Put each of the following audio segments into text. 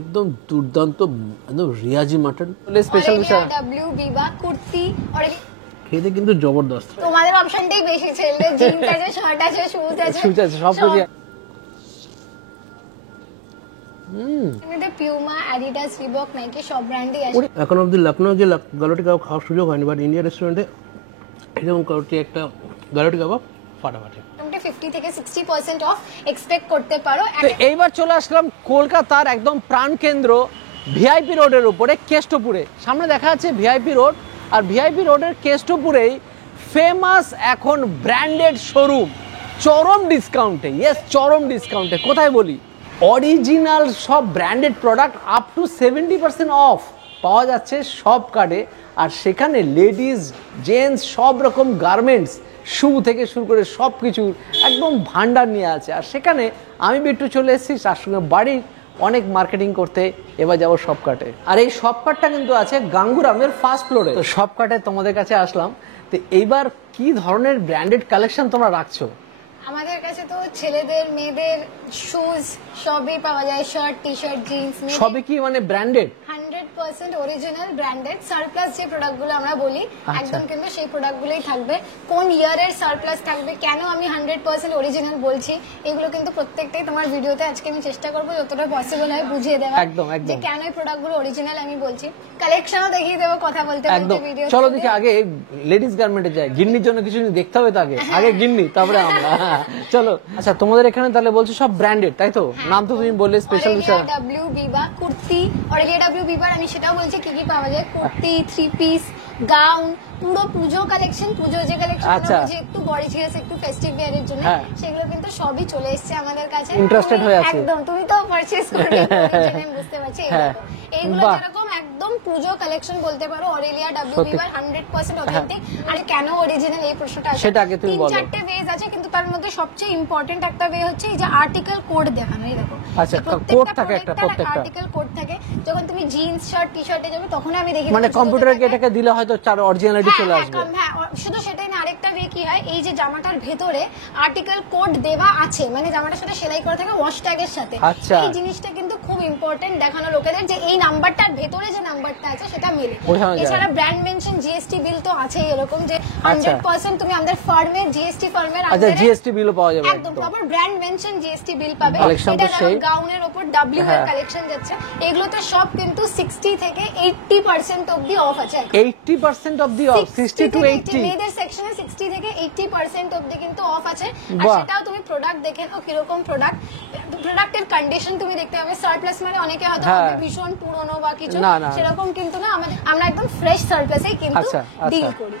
একদম দুর্দান্ত, একদম রিয়াজি মাটন স্পেশাল বিষয় ডাব্লিউ বিবা কুর্তি আর খেতে কিন্তু জবরদস্ত। তোমাদের অপশনটাই বেশি ছেলে, জিন্স আছে, শার্ট আছে, শুজ আছে, শুজ আছে, সব কিছু। এমনিতে পিউমা, অ্যাডিডাস, রিবক, নাইকি সব ব্র্যান্ডই আছে। এখন অব্দি লখনৌ যে গালোটি কাবাব খাওয়ার সুযোগ হয়নি, বাট ইন্ডিয়া রেস্টুরেন্টে এরকম কাউটি একটা গালোটি কাবাব ফাটাফাটি। 50 থেকে 60% অফ এক্সপেক্ট করতে পারো। তো এইবার চলে আসলাম কলকাতার একদম প্রাণকেন্দ্র ভিআইপি রোডের উপরে কেষ্টপুরে। সামনে দেখা যাচ্ছে ভিআইপি রোড, আর ভিআইপি রোডের কেষ্টপুরেই ফেমাস এখন ব্র্যান্ডেড শোরুম চরম ডিসকাউন্টে। ইয়েস, চরম ডিসকাউন্টে। কোথায় বলি, অরিজিনাল সব branded product up to 70% of পাওয়া যাচ্ছে সব কার্ডে। আর সেখানে লেডিস, জেন্টস সব রকম গার্মেন্টস, শু থেকে শুরু করে সব কিছুর একদম ভান্ডার নিয়ে আছে। আর সেখানে আমি বিট্টু চলে এসেছি তার সঙ্গে বাড়ির অনেক মার্কেটিং করতে। এবার যাবো শপ কার্টে, আর এই শপ কার্টটা কিন্তু আছে গাঙ্গুরামের ফার্স্ট ফ্লোরে। তো শপ কার্টে তোমাদের কাছে আসলাম। তো এইবার কি ধরনের ব্র্যান্ডেড কালেকশন তোমরা রাখছো? আমাদের কাছে তো ছেলেদের, মেয়েদের শুজ সবই পাওয়া যায়, শার্ট, টি শার্ট, জিন্স, সবই কি মানে ব্র্যান্ডেড? 100% original branded. সারপ্লাস যে প্রোডাক্টগুলো আমরা বলি একদম কিন্তু সেই প্রোডাক্টগুলোই থাকবে। কোন ইয়ারের সারপ্লাস থাকবে, কেন আমি 100% অরিজিনাল বলছি, এগুলো কিন্তু প্রত্যেকটাই তোমার ভিডিওতে আজকে আমি চেষ্টা করবো যতটা পসিবল হয় বুঝিয়ে দেওয়া, একদম যে কেন এই প্রোডাক্টগুলো অরিজিনাল আমি বলছি। কালেকশনও দেখিয়ে দেবো কথা বলতে বলতে ভিডিও। চলো দেখি, আগে লেডিস গার্মেন্টে যাই। গিন্নির জন্য কিছু দেখতে হবে তো, আগে গিন্নি তারপরে আমরা। চলো। আচ্ছা, তোমাদের এখানে তাহলে বলছো সব ব্র্যান্ডেড, তাই তো? নাম তো তুমি বললে স্পেশাল বিষয় ডাব্লিউ বিবা কুর্তি, অরেলিয়া ডাব্লিউ বিবার আমি সেটাও বলছি কি কি পাওয়া যায়। কুর্তি, 3 পিস, গাউন, পুরো পুজো কালেকশন, পুজো যে কালেকশন যে একটু গর্জিয়াস, একটু ফেস্টিভ ওয়্যারের জন্য, সেগুলো কিন্তু সবই চলে এসেছে আমাদের কাছে। ইন্টারেস্টেড হয়ে আছে একদম, তুমি তো পারচেজ করবে আমি বুঝতে পারছি। এইগুলো যেরকম একদম পুজো কালেকশন বলতে পারো, অরেলিয়া ডাব্লিউ বিবার 100% অথেন্টিক। আর কেন অরিজিনাল এই প্রশ্নটা আছে, সেটা আগে তুমি বলো। 3-4টে ওয়েজ আছে, কিন্তু তার মধ্যে সবচেয়ে ইম্পর্টেন্ট একটা ওয়ে হচ্ছে এই যে আর্টিকেল কোড দেখানো। এই দেখো, আচ্ছা, কোড থাকে একটা, প্রত্যেকটা আর্টিকেল কোড থাকে। যখন তুমি জিন্স, শার্ট, টি শার্টে যাবে তখন আমি দেখি মানে কম্পিউটারে এটাকে দিলে হয়তো চার অরিজিনালিটি চলে আসবে। হ্যাঁ, শুধু সেটাই না, আরেকটা ওয়ে কি হয়, এই যে জামাটার ভেতরে আর্টিকেল কোড দেওয়া আছে, মানে জামাটার সাথে সেলাই করা থাকে ওয়াশ ট্যাগের সাথে। এই জিনিসটা কিন্তু খুব ইম্পর্টেন্ট দেখানো লোকেদের, যে এই নাম্বারটার ভেতরে যে নাম্বারটা আছে সেটা মেলে। এছাড়া ব্র্যান্ড মেনশন, জিএসটি বিল তো আছেই, এরকম যে 100% তুমি আমাদের ফার্মের জিএসটি ফার্মের আচ্ছা, জিএসটি বিলও পাওয়া যাবে, একদম proper brand mention GST bill পাবে। এটা গাউনের উপর ডাব্লিউ এর কালেকশন যাচ্ছে, এগুলোতে সব কিন্তু 60 থেকে 80% অবধি অফ আছে। 80% অবধি অফ, 60 টু 80 মেয়েদের সেকশনে 60 থেকে 80% অবধি কিন্তু অফ আছে। আর সেটাও তুমি প্রোডাক্ট দেখে নাও কিরকম প্রোডাক্ট, প্রোডাক্টের কন্ডিশন তুমি দেখতে পাবে। সারপ্লাস মানে অনেকে হয়তো ভীষণ পুরনো বা কিছু, সেরকম কিন্তু না, আমরা একদম ফ্রেশ সারপ্লাসেই কিন্তু ডিল করি।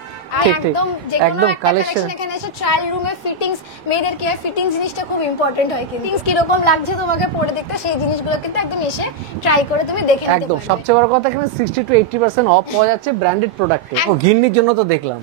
একদম যেকোনো একটা কালেকশন এখানে এসে ট্রায়াল রুমে ফিটিংস, মেয়েদের কি হয় ফিটিংস জিনিসটা খুব ইম্পর্টেন্ট হয়, কিন্তু কিরকম লাগছে তোমাকে পরে দেখতে, সেই জিনিসগুলো কিন্তু একদম এসে ট্রাই করে তুমি দেখে নিতে পারবে। একদম সবচেয়ে বড় কথা এখানে 60 টু 80% অফ পাওয়া যাচ্ছে ব্র্যান্ডেড প্রোডাক্টে। ও গিন্নির জন্য তো দেখলাম,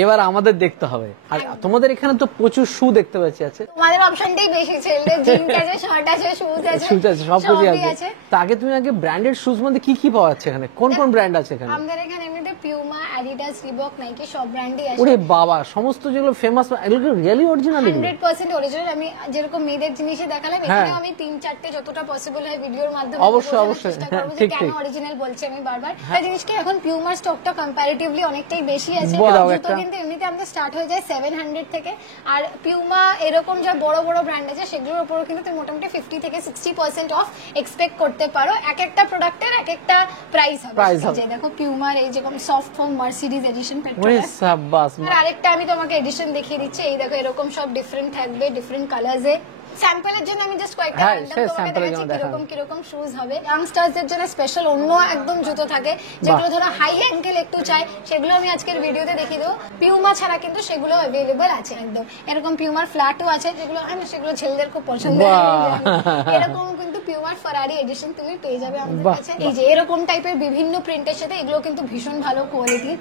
এবার আমাদের দেখতে হবে। আর তোমাদের এখানে তো প্রচুর শু দেখতে পাচ্ছি আছে। তোমাদের অপশনটাই বেশি ছেলে, জিন্স আছে, শার্ট আছে, শুজ আছে, সব কিছু আছে। তা আগে তুমি আগে ব্র্যান্ডেড শুজ মধ্যে কি কি পাওয়া যাচ্ছে এখানে, কোন কোন ব্র্যান্ড আছে এখানে? আমাদের এখানে এমনিতে পিউমা, অ্যাডিডাস, রিবক, নাইকি সব ব্র্যান্ডই আছে। ওরে বাবা, সমস্ত যেগুলো ফেমাস এগুলো রিয়েলি অরিজিনাল? 100% অরিজিনাল। আমি যেরকম মেয়েদের জিনিসই দেখালাম, এখানেও আমি 3-4টে যতটা পসিবল হয় ভিডিওর মাধ্যমে অবশ্যই চেষ্টা করব যে কেন অরিজিনাল বলছি আমি বারবার। এই জিনিসটা এখন পিউমার স্টকটা কম্পারেটিভলি অনেকটাই বেশি আছে। জুতো কিন্তু এমনিতে আমাদের স্টার্ট হয়ে যায় 700 থেকে, আর পিউমা এরকম যা বড় বড় ব্র্যান্ড আছে সেগুলোর উপরও কিন্তু তুমি মোটামুটি 50 থেকে 60% অফ এক্সপেক্ট করতে পারো। এক একটা প্রোডাক্টের এক একটা প্রাইস হবে। যে দেখো পিউমার এই যেরকম সফট ফোম মার্সিডিজ এডিশন পেট্রোলাস, আর আরেকটা আমি তোমাকে এডিশন দেখিয়ে দিচ্ছি। এই দেখো এরকম সব ডিফারেন্ট থাকবে, ডিফারেন্ট কালার্সে। স্যাম্পলের জন্য আমি জাস্ট কয়েকটা কিরকম শুজ হবে। ইয়াংস্টারদের জন্য স্পেশাল অন্য একদম জুতো থাকে, যেগুলো ধরো হাই অ্যাঙ্কেল একটু চাই, সেগুলো আমি আজকের ভিডিওতে দেখিয়ে দেবো। পিউমা ছাড়া কিন্তু সেগুলো অ্যাভেলেবল আছে একদম। এরকম পিউমার ফ্ল্যাটও আছে, যেগুলো সেগুলো ছেলেদের খুব পছন্দ। এরকম কিন্তু পিউমার ফারারি এডিশন তুমি পেয়ে যাবে আমাদের কাছে। এই যে এরকম টাইপের বিভিন্ন প্রিন্টের সাথে, এগুলো কিন্তু ভীষণ ভালো কোয়ালিটির।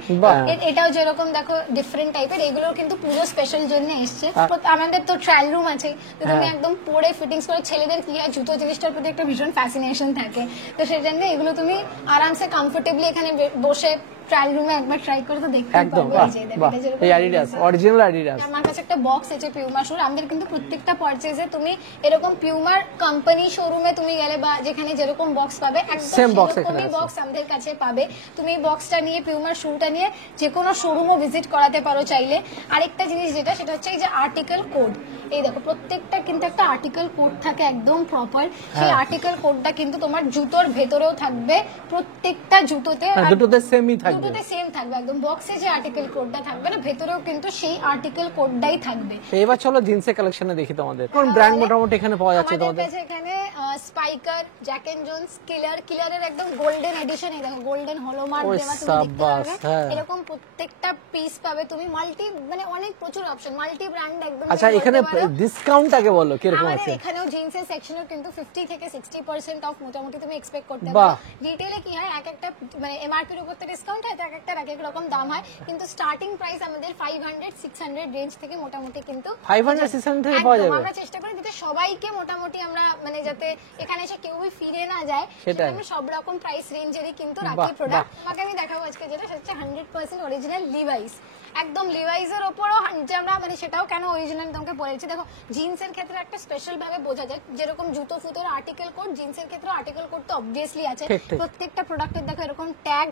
এটাও যেরকম দেখো ডিফারেন্ট টাইপের, এগুলো কিন্তু পুজো স্পেশাল জন্য এসছে। আমাদের তো ট্রায়াল রুম আছে, তুমি একদম পরে ফিটিংস করে। ছেলেদের কি হয়, জুতো জিনিসটার প্রতি একটা ভীষণ ফ্যাসিনেশন থাকে, তো সেই জন্য এগুলো তুমি আরামসে কমফোর্টেবলি এখানে বসে ট্রায়াল রুমে একবার ট্রাই করে তো দেখতে একদম পারবে। এই যে দেখো, এটা যেরকম এই অ্যাডিডাস, অরিজিনাল অ্যাডিডাস। আমার কাছে একটা বক্স আছে পিউমা শুর। আমাদের কিন্তু প্রত্যেকটা পারচেজে তুমি এরকম পিউমার কোম্পানি শোরুমে তুমি গেলে বা যেখানে যেরকম বক্স পাবে একদম সেরকমই বক্স আমাদের কাছে পাবে। তুমি এই বক্সটা নিয়ে পিউমার শুটা নিয়ে যে কোনো শোরুমও ভিজিট করাতে পারো চাইলে। আরেকটা জিনিস যেটা সেটা হচ্ছে এই যে আর্টিকেল কোড, এই দেখো প্রত্যেকটা কিন্তু একটা আর্টিকেল কোড থাকে একদম প্রপার। সেই আর্টিকেল কোডটা কিন্তু তোমার জুতোর ভেতরেও থাকবে, প্রত্যেকটা জুতোতে সেমই থাকবে, দুটোতে সেম থাকবে একদম। বক্সে যে আর্টিকেল কোডটা থাকবে না, ভেতরেও কিন্তু সেই আর্টিকেল কোডটাই থাকবে। এবার চলো জিন্সের কালেকশনে দেখি তোমাদের কোন ব্র্যান্ড মোটামুটি এখানে পাওয়া যাচ্ছে তোমাদের। আমাদের কাছে এখানে স্পাইকার, জ্যাক এন্ড জোন্স, কিলারের একদম গোল্ডেন এডিশন, এই দেখো গোল্ডেন হলমার্ক দেওয়া তুমি দেখতে পাবে। এরকম প্রত্যেকটা পিস পাবে তুমি মাল্টি, মানে অনেক প্রচুর অপশন, মাল্টি ব্র্যান্ড একদম। আচ্ছা এখানে ডিসকাউন্ট আগে বলো কি রকম আছে? এখানেও জিন্সের সেকশনেও কিন্তু 50 থেকে 60% অফ মোটামুটি তুমি এক্সপেক্ট করতে পারো। রিটেলে কি হয়, এক একটা মানে এমআরপি এর উপর থেকে ডিসকাউন্ট হয়, এক একটা এক রকম দাম হয়, কিন্তু স্টার্টিং প্রাইস আমাদের 500-600 রেঞ্জ থেকে মোটামুটি কিন্তু 500-600 থেকে পাওয়া যাবে। আমরা চেষ্টা করি যাতে সবাইকে মোটামুটি আমরা মানে যাতে এখানে এসে কেউই ফিরে না যায়, সেটা আমরা সব রকম প্রাইস রেঞ্জেরই কিন্তু রাখি প্রোডাক্ট। তোমাকে আমি দেখাবো আজকে যেটা হচ্ছে 100% অরিজিনাল লিভাইস, একদম লিভাইসের উপরও যে আমরা মানে সেটাও কেন অরিজিনাল তোমাকে বলেছি। দেখো জিন্সের ক্ষেত্রে একটা স্পেশাল ভাবে বোঝা যায়, যেরকম জুতো ফুতোর আর্টিকেল কোড, জিন্সের ক্ষেত্রে আর্টিকেল কোড তো অবভিয়াসলি আছে। প্রত্যেকটা প্রোডাক্টের দেখো এরকম ট্যাগ,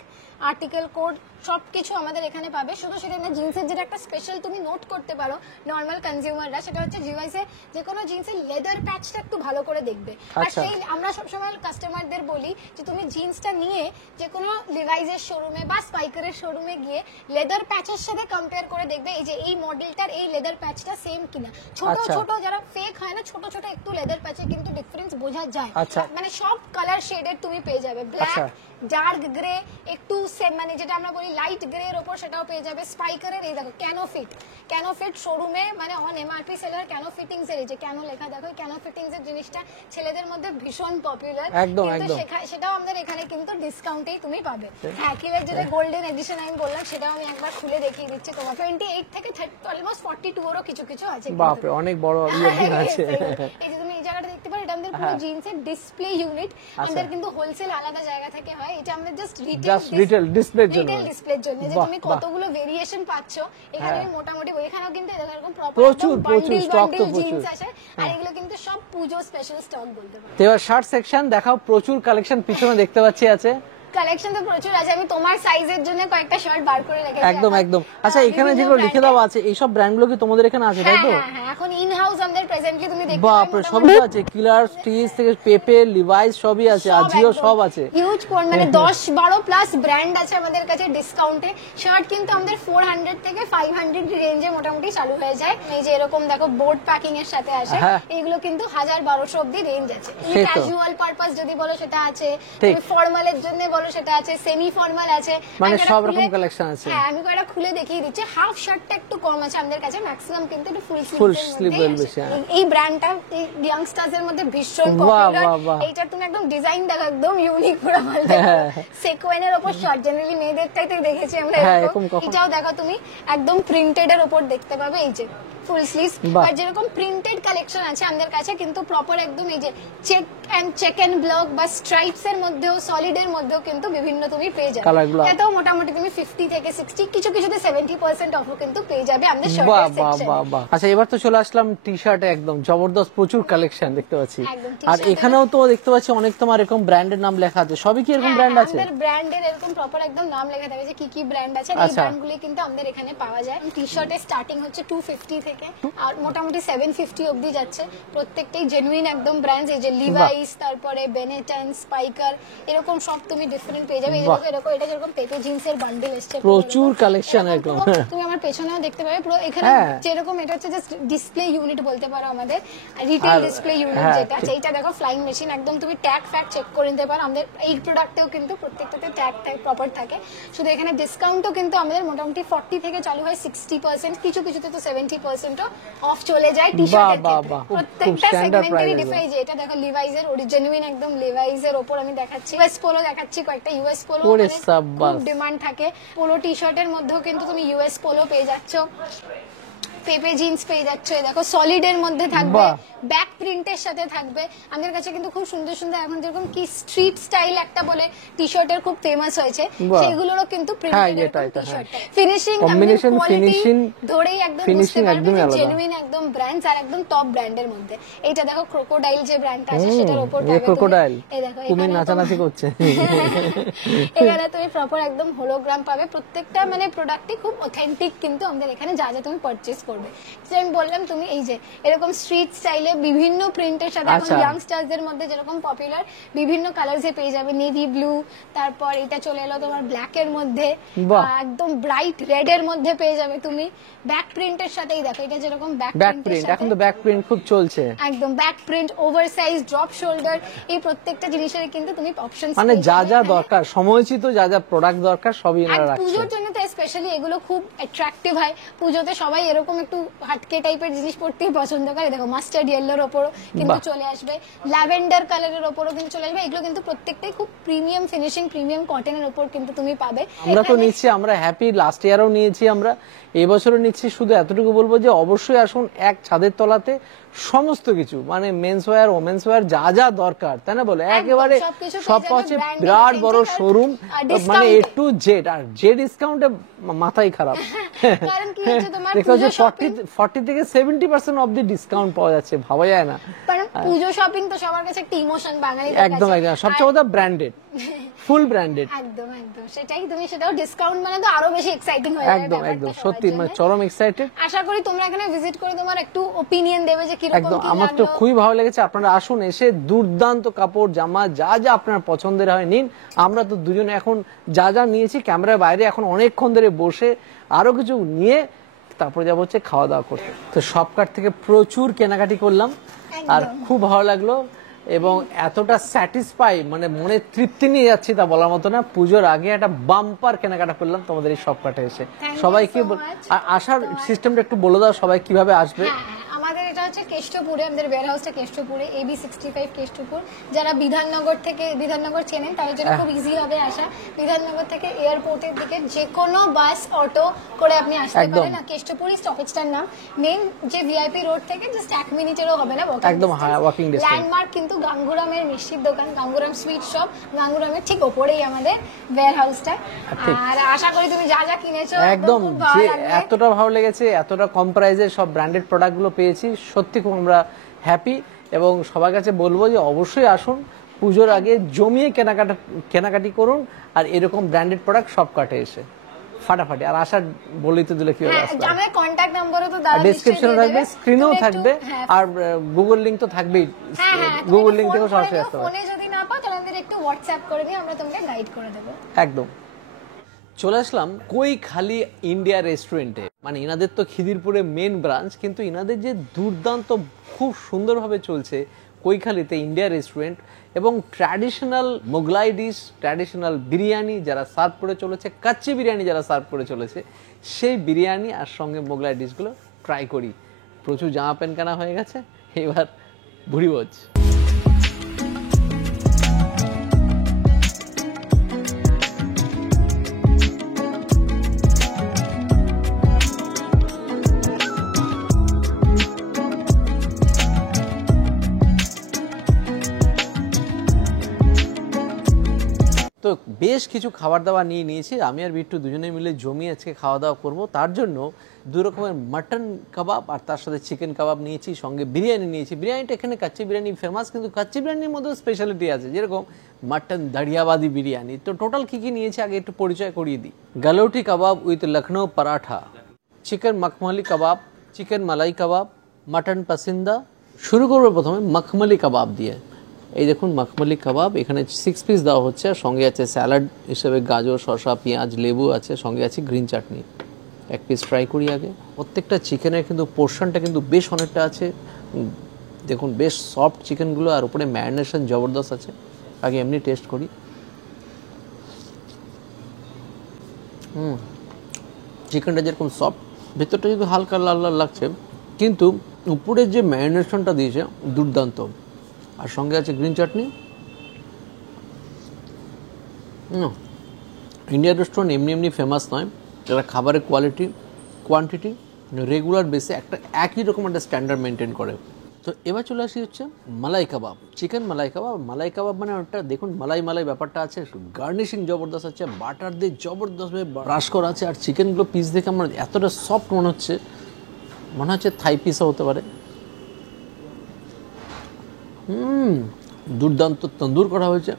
আর্টিকেল কোড সবকিছু আমাদের এখানে পাবে। শুধু সেটা না, জিন্সের যেটা একটা স্পেশাল তুমি নোট করতে পারো নর্মাল কনজিউমাররা, সেটা হচ্ছে লিভাইসে যে কোনো জিন্সের লেদার প্যাচটা একটু ভালো করে দেখবে। আর সেই আমরা সবসময় কাস্টমারদের বলি যে তুমি জিন্সটা নিয়ে যে কোনো লিভাইসের শোরুমে বা স্পাইকারের শোরুমে গিয়ে লেদার প্যাচের সাথে কম্পেয়ার করে দেখবে এই যে এই মডেলটার এই লেদার প্যাচটা সেম কিনা। ছোট ছোট যারা ফেক হয় না, ছোট ছোট একটু লেদার প্যাচে কিন্তু ডিফারেন্স বোঝা যায়। মানে সব কালার শেডের তুমি পেয়ে যাবে, ব্ল্যাক, ডার্ক গ্রে, একটু মানে যেটা আমরা বলি লাইট গ্রে এর উপর সেটাও পেয়ে যাবে। স্পাইকারের এই দেখো ক্যানো ফিট শোরুমে মানে অন এমআরপি সেলার ক্যানো ফিটিংস এর, এই যে ক্যানো লেখা দেখো, ক্যানো ফিটিংস এর জিনিসটা ছেলেদের মধ্যে ভীষণ পপুলার, কিন্তু সেটাও আমাদের এখানে কিন্তু ডিসকাউন্টেই তুমি পাবে। হ্যাঁ, কিলার যেটা গোল্ডেন এডিশন আমি বললাম সেটাও আমি একবার খুলে দেখিয়ে দিচ্ছি তোমার। 28 থেকে 30 অলমোস্ট 42 এরও কিছু কিছু আছে। বাপ রে, অনেক বড় ইয়ে আছে। এই যে তুমি এই জায়গাটা দেখতে পারো, এটা আমাদের পুরো জিন্সের ডিসপ্লে ইউনিট। আমাদের কিন্তু হোলসেল আলাদা জায়গা থেকে হয়, এটা আমাদের জাস্ট রিটেল ডিসপ্লের জন্য। যে তুমি কতগুলো ভেরিয়েশন পাচ্ছ এখানে মোটামুটি। এখানেও কিন্তু এরকম প্রচুর স্টক তো জিন্স আছে, আর এগুলো কিন্তু সব পূজো স্পেশাল স্টক বলতে পারো। তো এবার শার্ট সেকশন দেখাও, প্রচুর কালেকশন পিছনে দেখতে পাচ্ছি আছে। কালেকশন তো প্রচুর আছে, আমি তোমার সাইজের জন্য কয়েকটা শার্ট বার করে রেখেছি। একদম। আচ্ছা এখানে যেগুলো লিখে দেওয়া আছে এই সব ব্র্যান্ডগুলো কি তোমাদের এখানে আছে, তাই তো? হ্যাঁ, এখন ইন হাউস আমাদের প্রেজেন্টলি তুমি দেখতে বাপ রে, সবই আছে, কিলার, স্টিচ থেকে পেপে, লিভাইস সবই আছে, আজিও সব আছে। হিউজ মানে 10-12 প্লাস ব্র্যান্ড আছে আমাদের কাছে ডিসকাউন্টে। শার্ট কিন্তু আমাদের 400 থেকে 500 রেঞ্জে মোটামুটি চালু হয়ে যায়। এই যে এরকম দেখো বোর্ড প্যাকিং এর সাথে আসে, এগুলো কিন্তু 1000-1200 অবধি রেঞ্জ আছে। ক্যাজুয়াল পারপাস যদি বলো সেটা আছে, তুমি ফর্মালের জন্য বলো সেটা আছে, সেমি ফর্মাল আছে, মানে সব রকম কালেকশন আছে। হ্যাঁ, আমি কয়টা খুলে দেখিয়ে দিচ্ছি। হাফ শার্টটা একটু কম আছে আমাদের কাছে, ম্যাক্সিমাম কিন্তু একটু ফুল স্লিভ বেশি। এই ব্র্যান্ডটা ইয়াংস্টার্স এর মধ্যে ভীষণ পপুলার। এইটা তুমি একদম ডিজাইন দেখো, একদম ইউনিক পুরো বলতে পারো। সিকোয়েনের উপর শার্ট জেনারেলি মেয়েদেরটাই তো দেখেছি আমরা এরকম। এটাও দেখো তুমি একদম প্রিন্টেড এর উপর দেখতে পাবে, এই যে ফুল স্লিভস। আর যেরকম প্রিন্টেড কালেকশন আছে আমাদের কাছে কিন্তু প্রপার একদম এই যে চেক এন্ড ব্লক বা স্ট্রাইপস এর মধ্যেও, সলিড এর মধ্যেও কিন্তু বিভিন্ন তুমি পেয়ে যাবে। এটাও মোটামুটি তুমি 50 থেকে 60, কিছু কিছুতে 70% অফও কিন্তু পেয়ে যাবে আমাদের শার্টের সেকশনে। আচ্ছা এবার তো চলে আসলাম টি শার্টে, একদম জবরদস্ত প্রচুর কালেকশন দেখতে পাচ্ছি। আর এখানেও তো দেখতে পাচ্ছি অনেক তোমার এরকম ব্র্যান্ডের নাম লেখা আছে, সবই কি এরকম ব্র্যান্ড আছে? আমাদের ব্র্যান্ডের এরকম প্রপার একদম নাম লেখা থাকে যে কি ব্র্যান্ড আছে, এই ব্র্যান্ডগুলি কিন্তু আমাদের এখানে পাওয়া যায়। টি শার্টের স্টার্টিং হচ্ছে 250 থেকে আর মোটামুটি 750 অবধি যাচ্ছে। প্রত্যেকটাই জেনুইন একদম ব্র্যান্ডস, এই যে লিভাইস, তারপরে বেনেটন, স্পাইকার, এরকম সব তুমি ডিফারেন্ট পেয়ে যাবে। এরকম এটা যেরকম পেপে জিন্সের বান্ডেল এসছে, প্রচুর কালেকশন একদম। তুমি আমার পেছনেও দেখতে পাবে পুরো এখানে যেরকম, এটা হচ্ছে জাস্ট ডিসপ্লে ইউনিট বলতে পারো আমাদের, রিটেল ডিসপ্লে ইউনিট যেটা। এইটা দেখো ফ্লাইং মেশিন, একদম তুমি ট্যাগ ফ্যাগ চেক করে নিতে পারো। আমাদের এই প্রোডাক্টেও কিন্তু প্রত্যেকটাতে ট্যাগ প্রপার থাকে। শুধু এখানে ডিসকাউন্টও কিন্তু আমাদের মোটামুটি 40 থেকে চালু হয় 60%, কিছু কিছুতে তো 70%ও অফ চলে যায় টি শার্টের ক্ষেত্রে। প্রত্যেকটা সেগমেন্টারি ডিফারেন্স। যে এটা দেখো লিভাইস এর জেনুইন একদম লিভাইস এর উপর আমি দেখাচ্ছি। ইউএস পোলো দেখাচ্ছি, কয়েকটা ইউএস পোলো খুব ডিমান্ড থাকে। পোলো টি শার্টের মধ্যেও কিন্তু তুমি ইউএস পোলো পেয়ে যাচ্ছ। পেপে জিন্স পেয়ে যাচ্ছ, এই দেখো সলিডের মধ্যে থাকবে, ব্যাক প্রিন্টের সাথে থাকবে। আমাদের কাছে কিন্তু খুব সুন্দর সুন্দর এখন যেরকম কি স্ট্রিট স্টাইল একটা বলে টি শার্টের খুব ফেমাস হয়েছে, সেগুলোরও কিন্তু printed T shirt. Finishing combination finishing ধরেই একদম বুঝতে পারবে যে জেনুইন একদম ব্র্যান্ডস আর একদম টপ ব্র্যান্ডের মধ্যে। এইটা দেখো ক্রোকোডাইল যে ব্র্যান্ডটা আছে সেটার উপর পাবে ক্রোকোডাইল, এই দেখো কুমির নাচানাচি করছে। এখানে তুমি প্রপার একদম হোলোগ্রাম পাবে। প্রত্যেকটা মানে প্রোডাক্টই খুব অথেন্টিক কিন্তু আমাদের এখানে যা যা তুমি পারচেজ করবে। যে আমি বললাম তুমি এই যে এরকম স্ট্রিট স্টাইলে বিভিন্ন প্রিন্টের সাথে এখন ইয়াংস্টারদের মধ্যে যেরকম পপুলার বিভিন্ন কালারসে পেয়ে যাবে, নেভি ব্লু, তারপর এটা চলে এলো তোমার ব্ল্যাক এর মধ্যে, একদম ব্রাইট রেড এর মধ্যে পেয়ে যাবে তুমি ব্যাক প্রিন্টের সাথেই। দেখো এটা যেরকম ব্যাক প্রিন্ট, এখন তো ব্যাক প্রিন্ট খুব চলছে, একদম back print, oversize, drop shoulder, এই প্রত্যেকটা জিনিসের কিন্তু তুমি অপশনস মানে যা যা দরকার সময়চিত যা যা প্রোডাক্ট দরকার সবই এনারা রাখছে। পুজোর জন্য তো স্পেশালি এগুলো খুব অ্যাট্রাকটিভ হয়। পুজোতে সবাই এরকম একটু হাটকে টাইপের জিনিস পরতেই পছন্দ করে। দেখো মাস্টার্ড ইয়েলোর ওপরও কিন্তু চলে আসবে, ল্যাভেন্ডার কালারের ওপরও কিন্তু চলে আসবে। এগুলো কিন্তু প্রত্যেকটাই খুব প্রিমিয়াম ফিনিশিং, প্রিমিয়াম কটনের ওপর কিন্তু তুমি পাবে। আমরা তো নিচ্ছি, আমরা হ্যাপি, লাস্ট ইয়ারও নিয়েছি, আমরা এই বছরও নিচ্ছি। শুধু এতটুকু বলবো যে অবশ্যই আসুন এক ছাদের তলাতে সমস্ত কিছু মানে মেন্স ওয়্যার, ওমেন্স ওয়্যার যা যা দরকার, তাই না বলে একেবারে সব পাচ্ছে। বিরাট বড় শোরুম, মানে এ টু জেড, আর যে ডিসকাউন্টে মাথাই খারাপ। কারণ কি হচ্ছে তোমার দেখো যে 40 থেকে 70% অফ দি ডিসকাউন্ট পাওয়া যাচ্ছে, ভাবা যায় না। কারণ পুজো শপিং তো সবার কাছে একটা ইমোশন বাঙালিদের কাছে। একদম একদম, সবচেয়ে বড় ব্র্যান্ডেড, ফুল ব্র্যান্ডেড। একদম একদম সেটাই, তুমি সেটাও ডিসকাউন্ট মানে তো আরো বেশি এক্সাইটিং হয়ে যাবে। একদম একদম সত্যি, মানে চরম এক্সাইটেড। আশা করি তোমরা এখানে ভিজিট করে তোমার একটু ওপিনিয়ন দেবে যে কিরকম একদম, কি আমার তো খুবই ভালো লেগেছে। আপনারা আসুন, এসে দুর্দান্ত কাপড় জামা যা যা আপনার পছন্দের হয় নিন। আমরা তো দুজনে এখন যা যা নিয়েছি ক্যামেরার বাইরে এখন অনেকক্ষণ ধরে বসে আরো কিছু নিয়ে তারপরে যাবো হচ্ছে খাওয়া দাওয়া করতে। তো শপকার্ট থেকে প্রচুর কেনাকাটি করলাম আর খুব ভালো লাগলো এবং এতটা স্যাটিসফাই, মানে মনে তৃপ্তি নিয়ে যাচ্ছি তা বলার মতো না। পুজোর আগে একটা বাম্পার কেনাকাটা করলাম তোমাদের এই শপকার্টে এসে। সবাইকে আসার সিস্টেমটা একটু বলে দাও, সবাই কিভাবে আসবে। আমাদের এটা হচ্ছে কেষ্টপুরে, আমাদের ওয়্যার হাউসটা কেষ্টপুরে, AB 65 কেষ্টপুর। যারা বিধাননগর থেকে, বিধাননগর চেনেন তাদের জন্য খুব ইজি হবে আসা। বিধাননগর থেকে এয়ারপোর্টের দিকে যে কোনো বাস অটো করে আপনি আসতে পারেন। আর কেষ্টপুরি স্টপেজটার নাম মেন যে VIP রোড থেকে জাস্ট 1 মিনিটেরও হবে না একদম ওয়াকিং ডিসটেন্স। ল্যান্ডমার্ক কিন্তু গাঙ্গুরামের মিষ্টির দোকান, গাঙ্গুরাম সুইট শপ, গাঙ্গুরামের ঠিক ওপরেই আমাদের ওয়্যার হাউসটা। আর আশা করি তুমি যা যা কিনেছো একদম যে এতটা ভালো লেগেছে, এতটা কম প্রাইসে সব ব্র্যান্ডেড প্রোডাক্টগুলো পেয়েছি, সত্যি খুব আমরা হ্যাপি। এবং সবার কাছে বলবো যে অবশ্যই আসুন, পুজোর আগে জমিয়ে কেনাকাটি করুন আর এরকম ব্র্যান্ডেড প্রোডাক্ট সব কাটে এসে ফাটাফাটি। আর আসার বলেই তো দিলে কি হবে, আমার কন্টাক্ট নাম্বারও তো দাদা ডেসক্রিপশনে থাকবে, স্ক্রিনেও থাকবে, আর গুগল লিংক তো থাকবেই। গুগল লিংক থেকেও সরাসরি আসতে হবে। ফোনে যদি না পাও তাহলে আমাদের একটু হোয়াটসঅ্যাপ করে দিই, আমরা তোমাকে গাইড করে দেব। একদম। চলে আসলাম কৈখালি ইন্ডিয়া রেস্টুরেন্টে। মানে ইনাদের তো খিদিরপুরে মেন ব্রাঞ্চ, কিন্তু ইনাদের যে দুর্দান্ত খুব সুন্দরভাবে চলছে কৈখালিতে ইন্ডিয়া রেস্টুরেন্ট, এবং traditional Mughlai dish, traditional biryani যারা সার্ভ করে চলেছে, কাচ্চি বিরিয়ানি যারা সার্ভ করে চলেছে, সেই বিরিয়ানি আর সঙ্গে মোগলাই ডিশগুলো ট্রাই করি। প্রচুর জামা প্যান্ট কেনা হয়ে গেছে, এবার ভুড়িভোজ। তো বেশ কিছু খাবার দাবার নিয়ে নিয়েছি, আমি আর বিট্টু দুজনে মিলে জমিয়ে আজকে খাওয়া দাওয়া করবো। তার জন্য দু রকমের মাটন কাবাব আর তার সাথে চিকেন কাবাব নিয়েছি, সঙ্গে বিরিয়ানি নিয়েছি। বিরিয়ানিটা এখানে কাচ্চি বিরিয়ানি ফেমাস, কিন্তু কাচ্চি বিরিয়ানির মধ্যে স্পেশালিটি আছে, যেরকম মাটন দাড়িয়াবাদি বিরিয়ানি। তো টোটাল কি কি নিয়েছি আগে একটু পরিচয় করিয়ে দিই। Galouti kebab with Lucknow paratha, chicken makhmali kebab, chicken malai kebab, mutton pasanda. শুরু করবো প্রথমে মখমলি কাবাব দিয়ে। এই দেখুন মখমলি কাবাব, এখানে 6 পিস দেওয়া হচ্ছে, আর সঙ্গে আছে স্যালাড হিসেবে গাজর, শসা, পেঁয়াজ, লেবু আছে, সঙ্গে আছে গ্রিন চাটনি। 1 পিস ট্রাই করি আগে। প্রত্যেকটা চিকেনের কিন্তু পোর্শনটা কিন্তু বেশ অনেকটা আছে, দেখুন বেশ সফট চিকেনগুলো, আর উপরে ম্যারিনেশন জবরদস্ত আছে। আগে এমনি টেস্ট করি। চিকেনটা যেরকম সফট, ভেতরটা যদি হালকা লাল লাল লাগছে, কিন্তু উপরের যে ম্যারিনেশনটা দিয়েছে দুর্দান্ত, আর সঙ্গে আছে গ্রিন চাটনি। ইন্ডিয়ান রেস্টুরেন্ট এমনি এমনি ফেমাস নয়, যারা খাবারের কোয়ালিটি, কোয়ান্টিটি রেগুলার বেসে একটা একই রকম একটা স্ট্যান্ডার্ড মেনটেন করে। তো এবার চলে আসি হচ্ছে মালাই কাবাব, চিকেন মালাই কাবাব। মালাই কাবাব মানে ওটা দেখুন মালাই মালাই ব্যাপারটা আছে, গার্নিশিং জবরদস্ত আছে, বাটার দিয়ে জবরদস্তভাবে ব্রাশ করা আছে, আর চিকেনগুলো পিস দেখে আমার এতটা সফট মনে হচ্ছে থাই পিসও হতে পারে। দুর্দান্ত তন্দুর করা হয়েছে,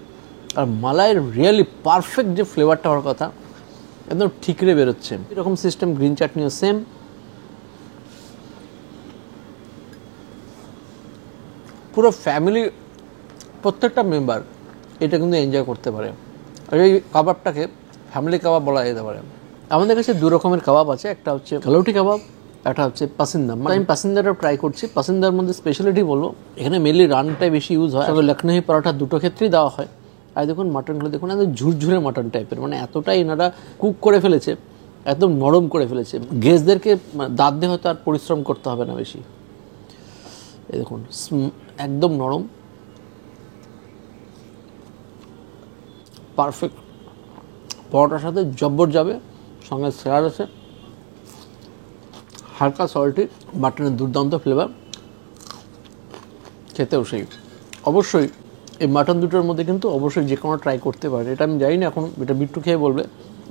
আর মালাইয়ের রিয়েলি পারফেক্ট যে ফ্লেভারটা হওয়ার কথা একদম ঠিকরে বেরোচ্ছে। এরকম সিস্টেম গ্রিন চাটনিও সেম। পুরো ফ্যামিলি প্রত্যেকটা মেম্বার এটা কিন্তু এনজয় করতে পারে, আর এই কাবাবটাকে ফ্যামিলি কাবাব বলা যেতে পারে। আমাদের কাছে দু রকমের কাবাব আছে, একটা হচ্ছে কালৌটি কাবাব, একটা হচ্ছে পাসিন্দা। আমি পাসিন্দাটা ট্রাই করছি। পাসিন্দার মধ্যে স্পেশালিটি বলবো এখানে মেনলি রানটাই বেশি ইউজ হয়, তবে লখনৌ পরোটা দুটো ক্ষেত্রেই দেওয়া হয়। আর দেখুন মাটনগুলো দেখুন একদম ঝুরঝুরে মাটন টাইপের, মানে এতটাই এনারা কুক করে ফেলেছে, একদম নরম করে ফেলেছে। গেস্টদেরকে দাঁত দিয়ে হয়তো আর পরিশ্রম করতে হবে না বেশি। এই দেখুন একদম নরম, পারফেক্ট। পরোটার সাথে জব্বর যাবে, সঙ্গে স্যালাড আছে, হালকা সল্টি, মাটনের দুর্দান্ত ফ্লেভার, খেতেও সেই। অবশ্যই এই মাটন দুটোর মধ্যে কিন্তু অবশ্যই যে কোনো ট্রাই করতে পারে, এটা আমি জানি না এখন, এটা বিট্টু খেয়ে বলবে।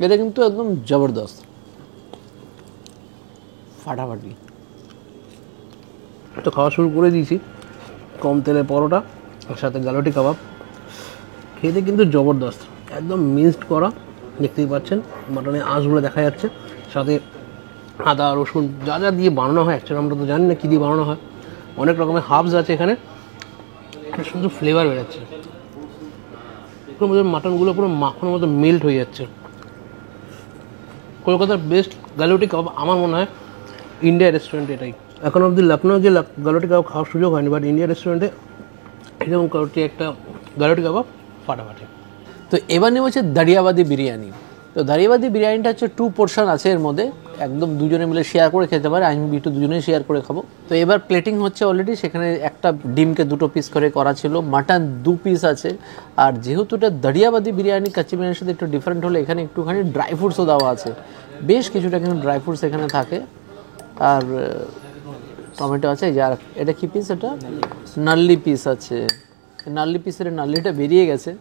এটা কিন্তু একদম জবরদস্ত, ফাটাফাটি। তো খাওয়া শুরু করে দিয়েছি, কম তেলে পরোটা আর সাথে গালোটি কাবাব, খেতে কিন্তু জবরদস্ত, একদম মিক্সড করা, দেখতেই পাচ্ছেন মাটনের আঁশগুলো দেখা যাচ্ছে, সাথে আদা রসুন যা যা দিয়ে বানানো হয়, অ্যাকচুয়ালি আমরা তো জানি না কী দিয়ে বানানো হয়, অনেক রকমের হার্বস আছে এখানে, একটা সুন্দর ফ্লেভার বেরোচ্ছে। পুরো মাটনগুলো পুরো মাখনের মতো মেল্ট হয়ে যাচ্ছে। কলকাতার বেস্ট গালোটি কাবাব আমার মনে হয় ইন্ডিয়া রেস্টুরেন্ট এটাই। এখন অবধি লখনৌ যে গালোটি কাবাব খাওয়ার সুযোগ হয়নি, বাট ইন্ডিয়া রেস্টুরেন্টে এরকম একটা গালোটি কাবাব ফাটাফাটি। তো এবার নেব হচ্ছে দারিয়াবাদি বিরিয়ানি। তো দারিয়াবাদি বিরিয়ানিটা হচ্ছে 2 পোর্শন আছে এর মধ্যে, একদম দুজনে মিলে শেয়ার করে খেতে পারে, আমি বিট্টু দুজনেই শেয়ার করে খাবো। তো এবার প্লেটিং হচ্ছে অলরেডি, সেখানে একটা ডিমকে 2 পিস করে করা ছিল, মাটন 2 পিস আছে। আর যেহেতু এটা দারিয়াবাদি বিরিয়ানি কাচ্চি বিরিয়ানির সাথে একটু ডিফারেন্ট হলে এখানে একটুখানি ড্রাই ফ্রুটসও দেওয়া আছে, বেশ কিছুটা কিন্তু ড্রাই ফ্রুটস এখানে থাকে। আর টমেটো আছে, যার এটা কি পিস, এটা নাল্লি পিস আছে, নাল্লি পিসের নাল্লিটা বেরিয়ে গেছে।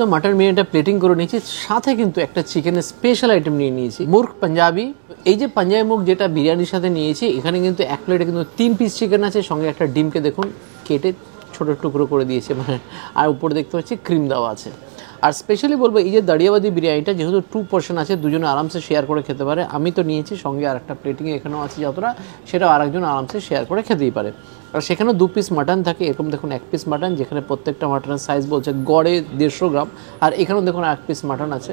তো মাটন বিরিয়ানিটা প্লেটিং করে নিয়েছি, সাথে কিন্তু একটা চিকেনের স্পেশাল আইটেম নিয়ে নিয়েছি, মুর্গ পাঞ্জাবি। এই যে পাঞ্জাবি মুর্গ যেটা বিরিয়ানির সাথে নিয়েছি, এখানে কিন্তু 1 প্লেটে কিন্তু 3 পিস চিকেন আছে, সঙ্গে একটা ডিমকে দেখুন কেটে ছোটো টুকরো করে দিয়েছে, মানে আর উপরে দেখতে পাচ্ছি ক্রিম দেওয়া আছে। আর স্পেশালি বলবো এই যে দারিয়াবাদি বিরিয়ানিটা যেহেতু 2 পোর্শন আছে, দুজনে আরামসে শেয়ার করে খেতে পারে। আমি তো নিয়েছি, সঙ্গে আর একটা প্লেটিংয়ে এখানেও আছে যতটা, সেটাও আরেকজন আরামসে শেয়ার করে খেতেই পারে। আর সেখানেও 2 পিস মাটন থাকে, এরকম দেখুন 1 পিস মাটন, যেখানে প্রত্যেকটা মাটনের সাইজ বলছে গড়ে 150 গ্রাম। আর এখানেও দেখুন 1 পিস মাটন আছে,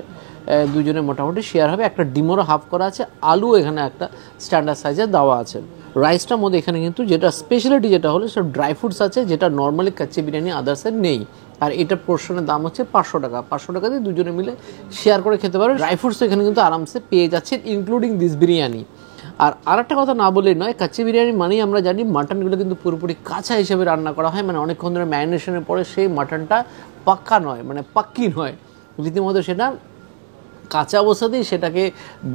দুজনে মোটামুটি শেয়ার হবে। একটা ডিমোরও হাফ করা আছে, আলু এখানে একটা স্ট্যান্ডার্ড সাইজে দেওয়া আছে। রাইসটার মধ্যে এখানে কিন্তু যেটা স্পেশালিটি যেটা হলো সেটা ড্রাই ফ্রুটস আছে, যেটা নর্মালি কাচ্চি বিরিয়ানি আদার্সের নেই। আর এটার পোর্শনের দাম হচ্ছে 500 টাকা। 500 টাকা দিয়ে দুজনে মিলে শেয়ার করে খেতে পারো। ড্রাই ফ্রুটস এখানে কিন্তু আরামসে পেয়ে যাচ্ছে, ইনক্লুডিং দিস বিরিয়ানি। আর আরেকটা কথা না বললেই নয়, কাচ্চি বিরিয়ানি মানেই আমরা জানি মাটনগুলো কিন্তু পুরোপুরি কাঁচা হিসেবে রান্না করা হয়, মানে অনেকক্ষণ ধরে ম্যারিনেশনের পরে সেই মাটনটা পাক্কা নয়, মানে পাক্কি নয়, রীতিমতো সেটা কাঁচা অবস্থাতেই সেটাকে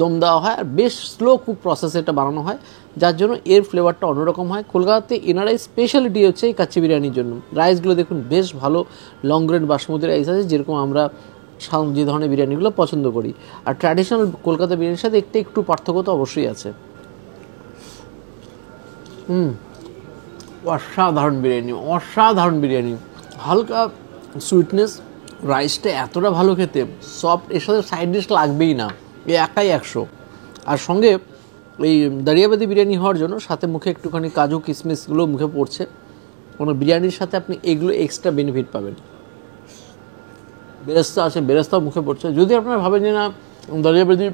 দম দেওয়া হয়, আর বেশ স্লো কুক প্রসেসে এটা বানানো হয়, যার জন্য এর ফ্লেভারটা অন্যরকম হয়। কলকাতাতে এনারাই স্পেশালিটি হচ্ছে এই কাচ্চি বিরিয়ানির জন্য। রাইসগুলো দেখুন বেশ ভালো লং গ্রেড বাসমতি রাইস আছে, যেরকম আমরা যে ধরনের বিরিয়ানিগুলো পছন্দ করি। আর ট্র্যাডিশনাল কলকাতা বিরিয়ানির সাথে একটু পার্থক্য তো অবশ্যই আছে। অসাধারণ বিরিয়ানি, অসাধারণ বিরিয়ানি, হালকা সুইটনেস, রাইসটা এতটা ভালো খেতে, সফট, এর সাথে সাইড ডিশ লাগবেই না, একাই 100। আর সঙ্গে এই দারিয়াবাদি বিরিয়ানি হওয়ার জন্য সাথে মুখে একটুখানি কাজু কিশমিশগুলো মুখে পড়ছে, কোনো বিরিয়ানির সাথে আপনি এগুলো এক্সট্রা বেনিফিট পাবেন। বেরেস্তা আছে, বেরেস্তাও মুখে পড়ছে। যদি আপনারা ভাবেন যে না দারিয়াবাদি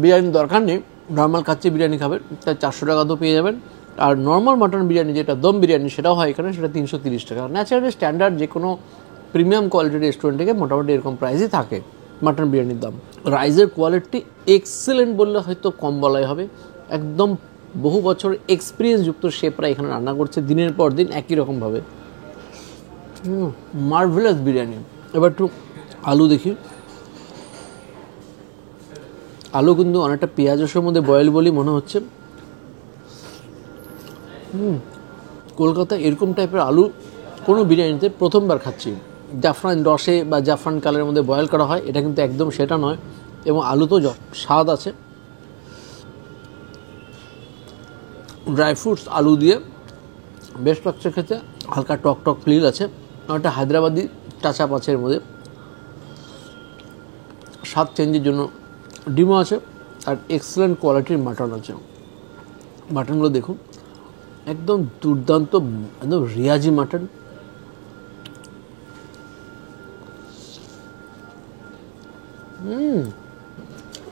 বিরিয়ানির দরকার নেই, নর্মাল কাচ্চি বিরিয়ানি খাবেন, তাই 400 টাকা তো পেয়ে যাবেন। আর নর্মাল মাটন বিরিয়ানি যেটা দম বিরিয়ানি সেটাও হয় এখানে, সেটা 330 টাকা। ন্যাচারালি স্ট্যান্ডার্ড যে কোনো প্রিমিয়াম কোয়ালিটির রেস্টুরেন্ট থেকে মোটামুটি এরকম প্রাইসই থাকে মাটন বিরিয়ানির দাম। রাইসের কোয়ালিটি এক্সেলেন্ট বললে হয়তো কম বলাই হবে, একদম বহু বছর এক্সপিরিয়েন্সযুক্ত শেফরা এখানে রান্না করছে দিনের পর দিন একই রকমভাবে। মার্ভেলাস বিরিয়ানি। এবার একটু আলু দেখি, আলু কিন্তু অনেকটা পেঁয়াজ রসের মধ্যে বয়েল বলি মনে হচ্ছে। কলকাতায় এরকম টাইপের আলু কোনো বিরিয়ানিতে প্রথমবার খাচ্ছি। জাফরান রসে বা জাফরান কালের মধ্যে বয়েল করা হয়, এটা কিন্তু একদম সেটা নয়। এবং আলু তো স্বাদ আছে, ড্রাই ফ্রুটস আলু দিয়ে বেশ লাগছে খেতে। হালকা টক টক ফিল আছে, একটা হায়দ্রাবাদি টাচ আপ আছে এর মধ্যে। স্বাদ চেঞ্জের জন্য ডিমও আছে, আর এক্সেলেন্ট কোয়ালিটির মাটন আছে। মাটনগুলো দেখুন, একদম দুর্দান্ত, একদম রিয়াজি মাটন।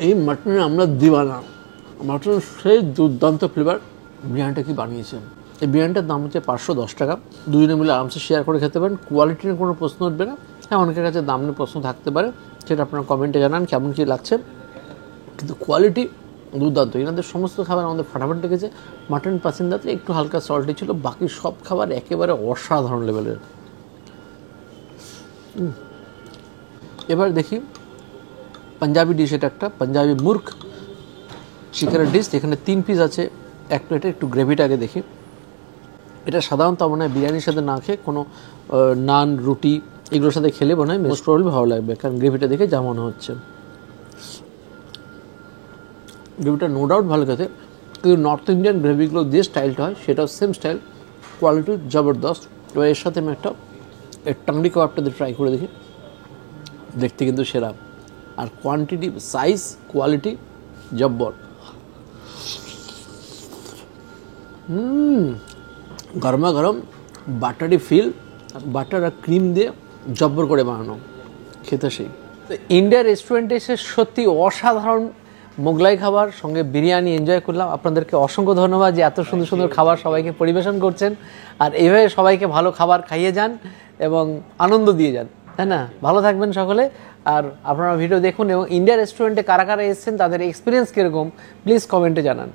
এই মাটনে আমরা দিওয়ানা। মাটনের সেই দুর্দান্ত ফ্লেভার। বিরিয়ানিটা কি বানিয়েছেন! এই বিরিয়ানিটার দাম হচ্ছে 510 টাকা। দুজনে মিলে আরামসে শেয়ার করে খেতে পারেন। কোয়ালিটি নিয়ে কোনো প্রশ্ন উঠবে না। হ্যাঁ, অনেকের কাছে দাম নিয়ে প্রশ্ন থাকতে পারে, সেটা আপনারা কমেন্টে জানান কেমন কী লাগছে। কিন্তু কোয়ালিটি দুর্দান্ত। এনাদের সমস্ত খাবার আমাদের ফাটাফাট লেগেছে। মাটন পাসিন্দাতে একটু হালকা সল্টি ছিল, বাকি সব খাবার একেবারে অসাধারণ লেভেলের। এবার দেখি পাঞ্জাবি ডিশ। এটা একটা পাঞ্জাবি মুর্গ চিকেনের ডিশ, যেখানে 3 পিস আছে এক প্লেটে। একটু গ্রেভিটা আগে দেখি। এটা সাধারণত মনে হয় বিরিয়ানির সাথে না খেয়ে কোনো নান, রুটি এগুলোর সাথে খেলে মনে হয় মোস্ট প্রবাবলি ভালো লাগবে, কারণ গ্রেভিটা দেখে যা মনে হচ্ছে। গ্রেভিটা নো ডাউট ভালো খেতে, কিন্তু নর্থ ইন্ডিয়ান গ্রেভিগুলো যে স্টাইলটা হয় সেটাও সেম স্টাইল, কোয়ালিটি জবরদস্ত। এবার এর সাথে আমি একটা টাংরি কাবাবটাতে ট্রাই করে দেখি। দেখতে কিন্তু সেরা, আর কোয়ান্টিটি, সাইজ, কোয়ালিটি জব্বর। গরমা গরম বাটারি ফিল, বাটার আর ক্রিম দিয়ে জব্বর করে বানানো, খেতে সেই। ইন্ডিয়া রেস্টুরেন্টে এসে সত্যি অসাধারণ মোগলাই খাবার সঙ্গে বিরিয়ানি এনজয় করলাম। আপনাদেরকে অসংখ্য ধন্যবাদ যে এত সুন্দর সুন্দর খাবার সবাইকে পরিবেশন করছেন, আর এইভাবে সবাইকে ভালো খাবার খাইয়ে যান এবং আনন্দ দিয়ে যান, তাই না? ভালো থাকবেন সকলে। আর আপনারা ভিডিও দেখুন, এবং ইন্ডিয়া রেস্টুরেন্টে কারা কারা এসেছেন, তাদের এক্সপিরিয়েন্স কীরকম প্লিজ কমেন্টে জানান।